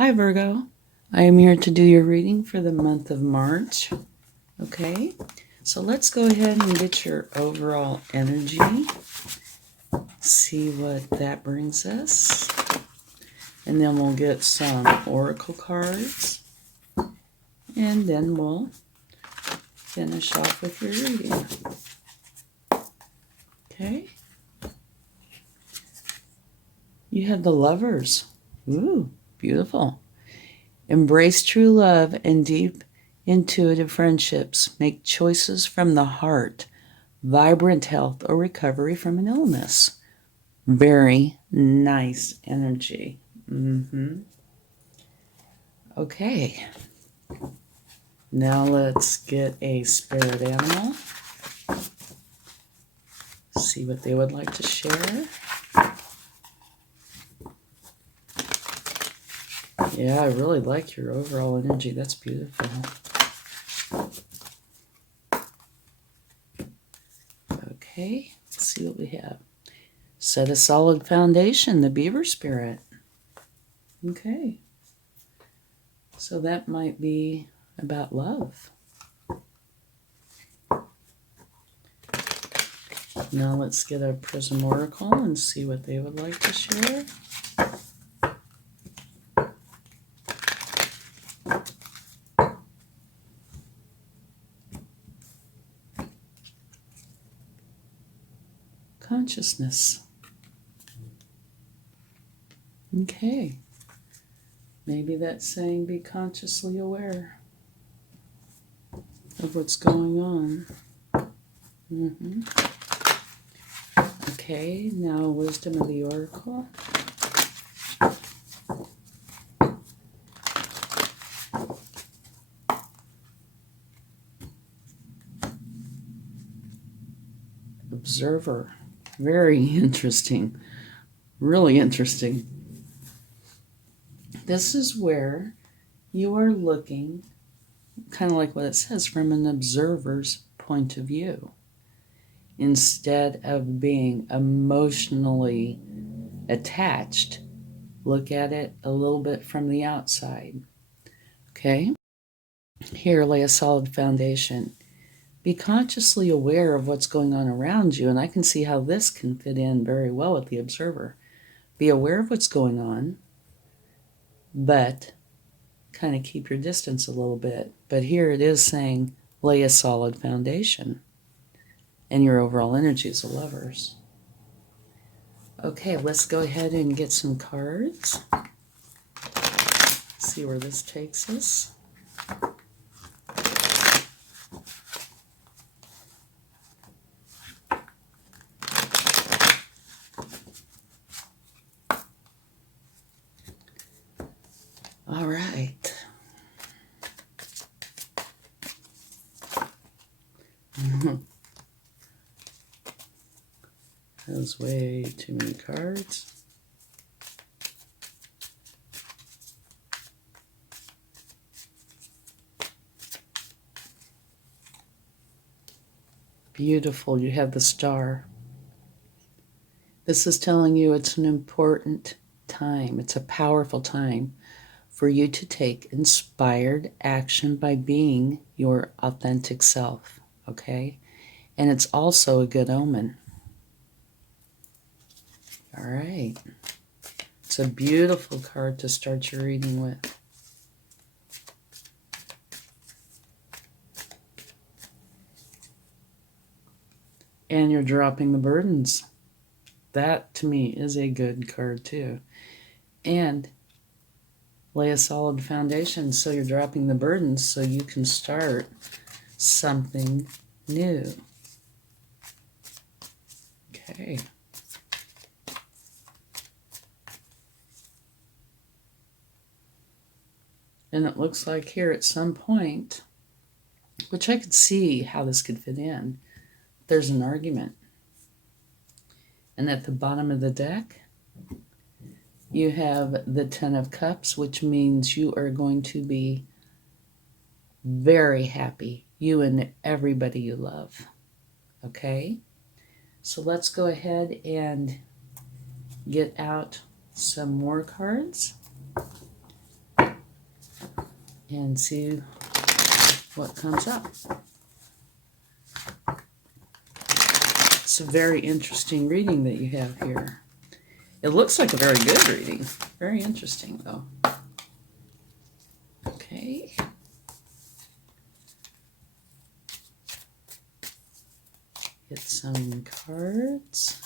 Hi Virgo, I am here to do your reading for the month of March. Okay, so let's go ahead and get your overall energy. See what that brings us. And then we'll get some oracle cards. And then we'll finish off with your reading. Okay. You have the Lovers. Ooh, beautiful. Embrace true love and deep, intuitive friendships. Make choices from the heart. Vibrant health or recovery from an illness. Very nice energy. Okay. Now let's get a spirit animal. See what they would like to share. Yeah, I really like your overall energy. That's beautiful. Okay, let's see what we have. Set a solid foundation, the Beaver Spirit. Okay. So that might be about love. Now let's get a Prism Oracle and see what they would like to share. Consciousness. Okay. Maybe that's saying be consciously aware of what's going on. Okay, now Wisdom of the Oracle. Observer. Very interesting. Really interesting. This is where you are looking, kind of like what it says, from an observer's point of view. Instead of being emotionally attached, look at it a little bit from the outside. Okay? Here, lay a solid foundation. Be consciously aware of what's going on around you, and I can see how this can fit in very well with the observer. Be aware of what's going on, but kind of keep your distance a little bit. But here it is saying, lay a solid foundation. And your overall energy is the Lovers. Okay, let's go ahead and get some cards. See where this takes us. All right. That was way too many cards. Beautiful, you have the Star. This is telling you it's an important time. It's a powerful time for you to take inspired action by being your authentic self, okay? And it's also a good omen. All right. It's a beautiful card to start your reading with. And you're dropping the burdens. That, to me, is a good card, too. And lay a solid foundation, so you're dropping the burdens so you can start something new. Okay. And it looks like here at some point, which I could see how this could fit in, there's an argument. And at the bottom of the deck, you have the Ten of Cups, which means you are going to be very happy, you and everybody you love. Okay? So let's go ahead and get out some more cards. and see what comes up. It's a very interesting reading that you have here. It looks like a very good reading. Very interesting, though. Okay. Get some cards.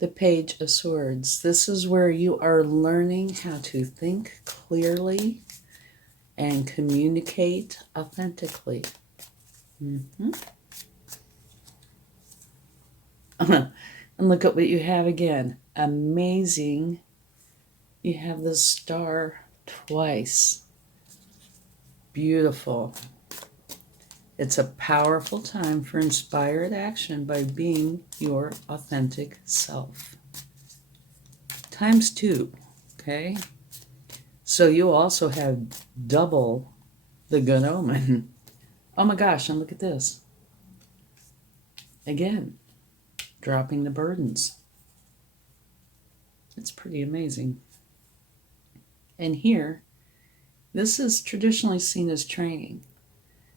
The Page of Swords. This is where you are learning how to think clearly and communicate authentically. Mm-hmm. And look at what you have again. Amazing. You have the star twice. Beautiful. It's a powerful time for inspired action by being your authentic self. Times 2, okay? So you also have double the good omen. Oh my gosh, and look at this. Again, dropping the burdens. It's pretty amazing. And here, this is traditionally seen as training.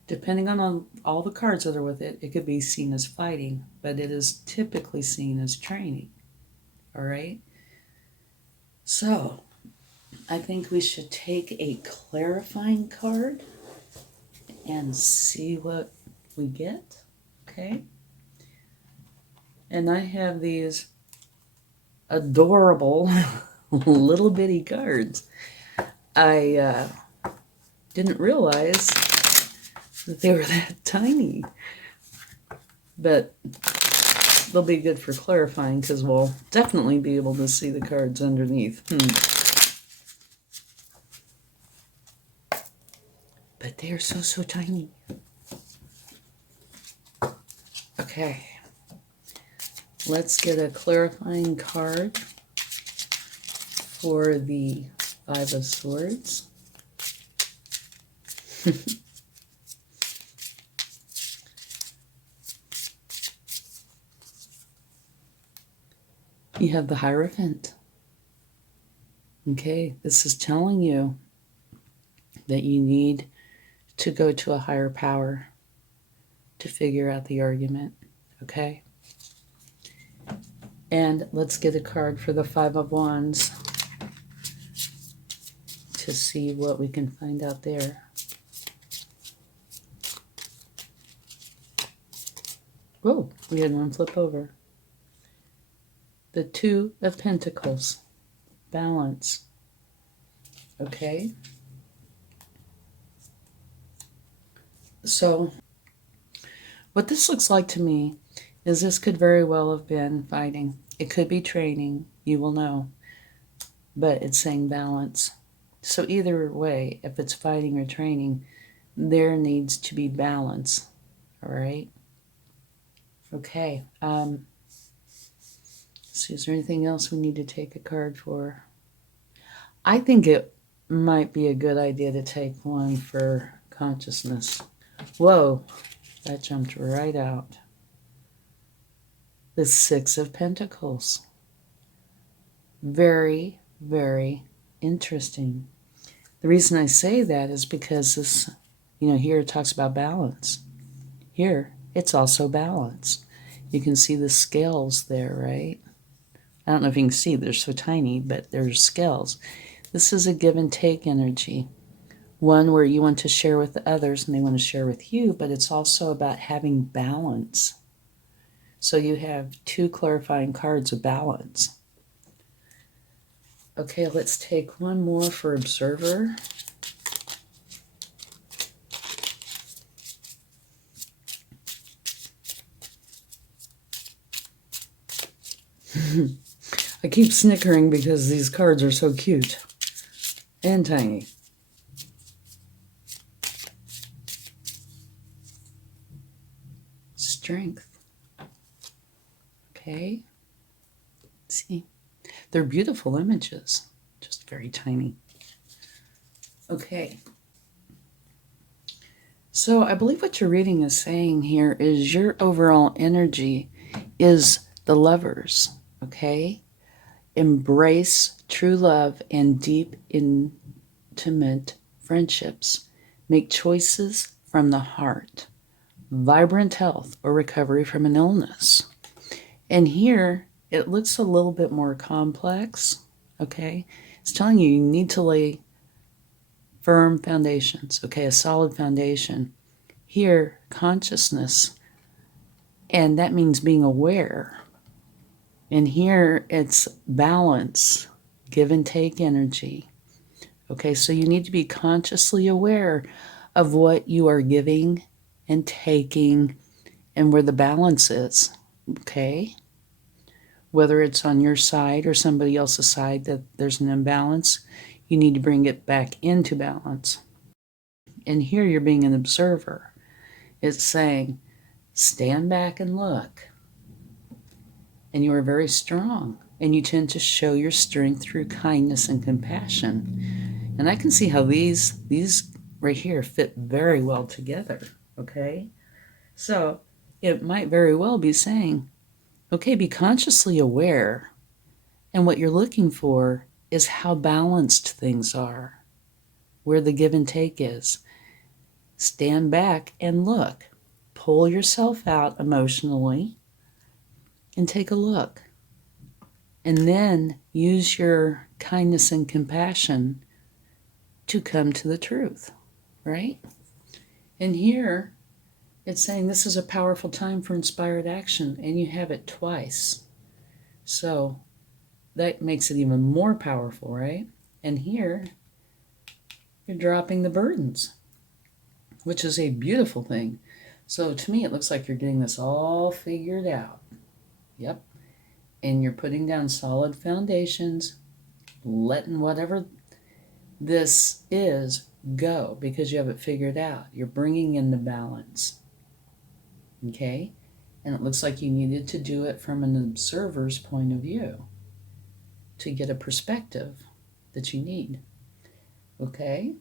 Depending on all the cards that are with it, it could be seen as fighting, but it is typically seen as training. All right? So, I think we should take a clarifying card and see what we get. Okay? And I have these adorable little bitty cards. I didn't realize that they were that tiny. But they'll be good for clarifying because we'll definitely be able to see the cards underneath. But they are so tiny. Okay. Let's get a clarifying card for the Five of Swords. You have the Hierophant. Okay, this is telling you that you need to go to a higher power to figure out the argument. Okay? And let's get a card for the Five of Wands to see what we can find out there. Whoa, we had one flip over. The Two of Pentacles. Balance. Okay. So, what this looks like to me is this could very well have been fighting. It could be training. You will know. But it's saying balance. So either way, if it's fighting or training, there needs to be balance. All right? Okay. See, is there anything else we need to take a card for? I think it might be a good idea to take one for consciousness. Whoa, that jumped right out. The Six of Pentacles. Very, very interesting. The reason I say that is because this, here it talks about balance. Here, it's also balance. You can see the scales there, right? I don't know if you can see, they're so tiny, but there's scales. This is a give and take energy. One where you want to share with others and they want to share with you, but it's also about having balance. So you have two clarifying cards of balance. Okay, let's take one more for Observer. I keep snickering because these cards are so cute and tiny. Strength. Okay. See, they're beautiful images, just very tiny. Okay. So I believe what your reading is saying here is your overall energy is the Lovers, okay? Embrace true love and deep, intimate friendships. Make choices from the heart. Vibrant health or recovery from an illness. And here, it looks a little bit more complex, okay? It's telling you need to lay firm foundations, okay? A solid foundation. Here, consciousness, and that means being aware. And here, it's balance, give and take energy. Okay, so you need to be consciously aware of what you are giving and taking and where the balance is, okay? Whether it's on your side or somebody else's side that there's an imbalance, you need to bring it back into balance. And here you're being an observer. It's saying, stand back and look. And you are very strong. And you tend to show your strength through kindness and compassion. And I can see how these right here fit very well together, okay? So it might very well be saying, okay, be consciously aware. And what you're looking for is how balanced things are, where the give and take is. Stand back and look. Pull yourself out emotionally and take a look. And then use your kindness and compassion to come to the truth, right? And here, it's saying this is a powerful time for inspired action, and you have it twice. So that makes it even more powerful, right? And here, you're dropping the burdens, which is a beautiful thing. So to me, it looks like you're getting this all figured out. Yep. And you're putting down solid foundations, letting whatever this is go because you have it figured out. You're bringing in the balance. Okay? And it looks like you needed to do it from an observer's point of view to get a perspective that you need. Okay?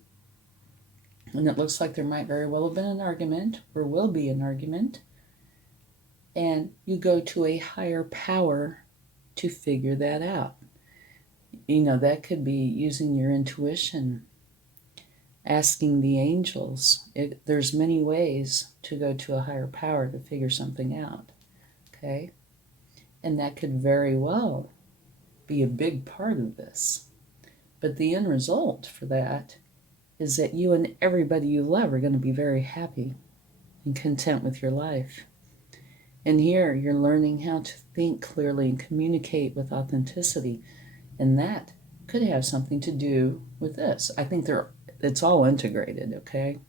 And it looks like there might very well have been an argument, or will be an argument, and you go to a higher power to figure that out. You know, that could be using your intuition, asking the angels. There's many ways to go to a higher power to figure something out, okay? And that could very well be a big part of this. But the end result for that is that you and everybody you love are going to be very happy and content with your life. And here you're learning how to think clearly and communicate with authenticity. And that could have something to do with this. I think it's all integrated, okay?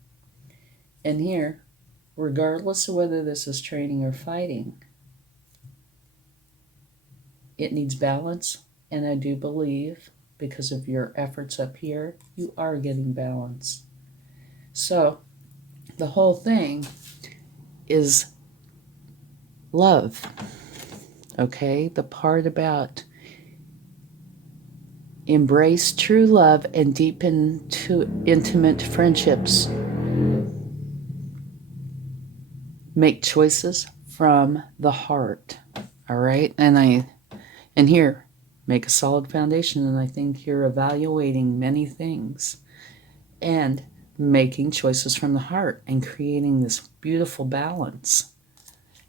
And here, regardless of whether this is training or fighting, it needs balance. And I do believe, because of your efforts up here, you are getting balance. So the whole thing is love, okay? The part about embrace true love and deepen to intimate friendships. Make choices from the heart, all right? And here, make a solid foundation, and I think you're evaluating many things and making choices from the heart and creating this beautiful balance.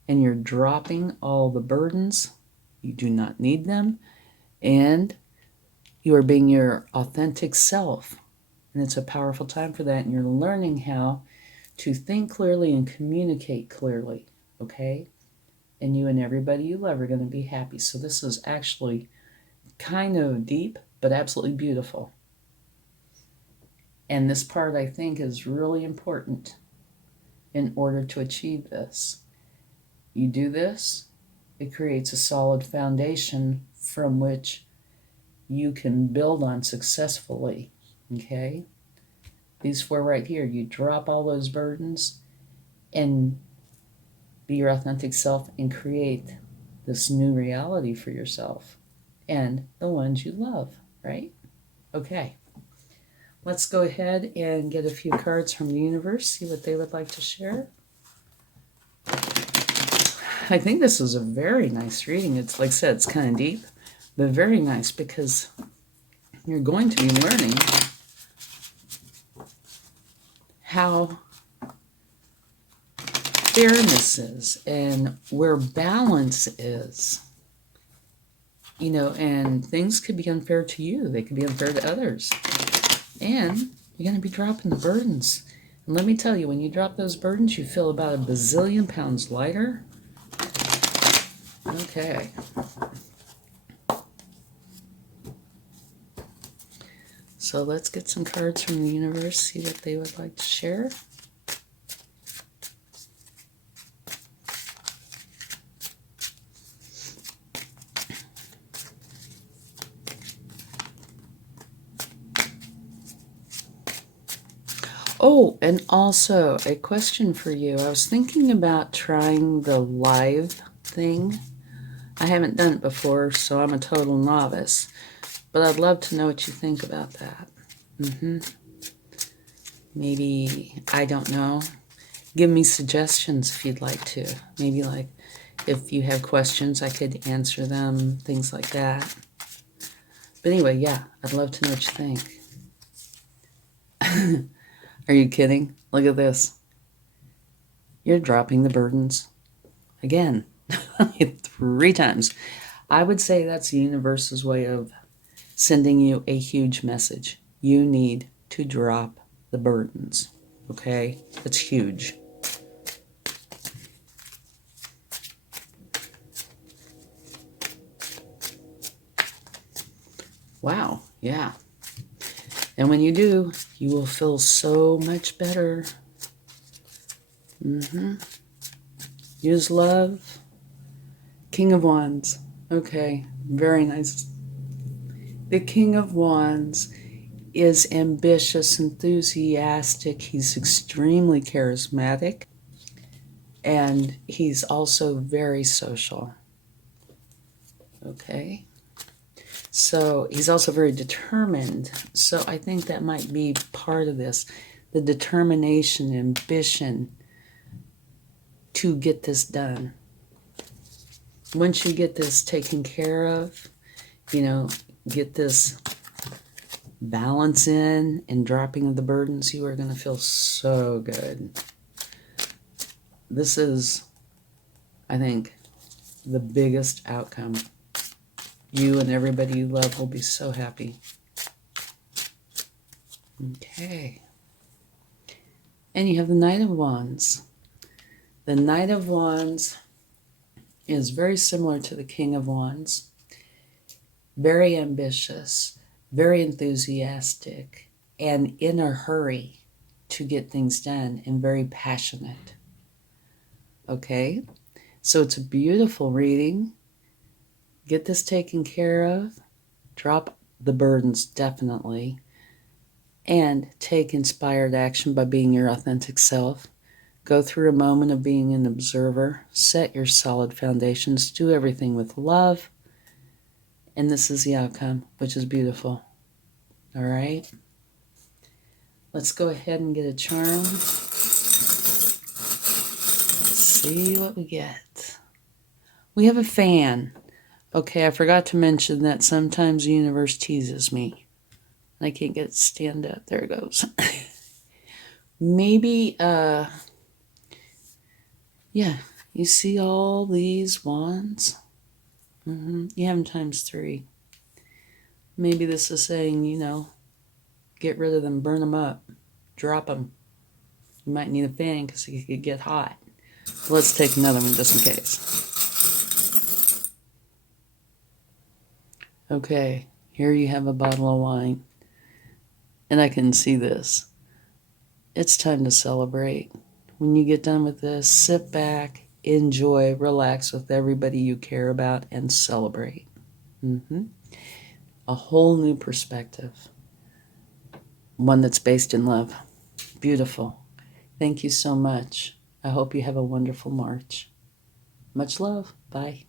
And you're dropping all the burdens. You do not need them. And you are being your authentic self. And it's a powerful time for that. And you're learning how to think clearly and communicate clearly, okay? And you and everybody you love are going to be happy. So this is actually kind of deep, but absolutely beautiful. And this part, I think, is really important in order to achieve this. You do this, it creates a solid foundation from which you can build on successfully, okay? These four right here, you drop all those burdens and be your authentic self and create this new reality for yourself and the ones you love, right? Okay, let's go ahead and get a few cards from the universe, see what they would like to share. I think this is a very nice reading. It's like I said, it's kind of deep, But very nice, because you're going to be learning how fairness is and where balance is. You know, and things could be unfair to you. They could be unfair to others. And you're going to be dropping the burdens. And let me tell you, when you drop those burdens, you feel about a bazillion pounds lighter. Okay. So let's get some cards from the universe, see what they would like to share. Oh, and also a question for you. I was thinking about trying the live thing. I haven't done it before, so I'm a total novice. But I'd love to know what you think about that. Maybe, I don't know. Give me suggestions if you'd like to. Maybe like if you have questions, I could answer them, things like that. But anyway, yeah, I'd love to know what you think. Are you kidding? Look at this. You're dropping the burdens. Again, 3 times. I would say that's the universe's way of sending you a huge message. You need to drop the burdens. Okay? That's huge. Wow, yeah. And when you do, you will feel so much better. Use love. King of Wands. Okay, very nice. The King of Wands is ambitious, enthusiastic. He's extremely charismatic. And he's also very social. Okay. So he's also very determined. So I think that might be part of this. The determination, ambition to get this done. Once you get this taken care of, you know, get this balance in and dropping of the burdens, you are going to feel so good. This is, I think, the biggest outcome. You and everybody you love will be so happy. Okay. And you have the Knight of Wands. The Knight of Wands is very similar to the King of Wands. Very ambitious, very enthusiastic, and in a hurry to get things done, and very passionate. Okay? So it's a beautiful reading. Get this taken care of. Drop the burdens, definitely. And take inspired action by being your authentic self. Go through a moment of being an observer. Set your solid foundations. Do everything with love. And this is the outcome, which is beautiful. All right? Let's go ahead and get a charm. See what we get. We have a fan. Okay, I forgot to mention that sometimes the universe teases me. I can't get it to stand up. There it goes. Maybe, yeah, you see all these wands? You have them times 3. Maybe this is saying, you know, get rid of them, burn them up, drop them. You might need a fan because it could get hot. Let's take another one just in case. Okay, here you have a bottle of wine. And I can see this. It's time to celebrate. When you get done with this, sit back, enjoy, relax with everybody you care about, and celebrate. A whole new perspective. One that's based in love. Beautiful. Thank you so much. I hope you have a wonderful March. Much love. Bye.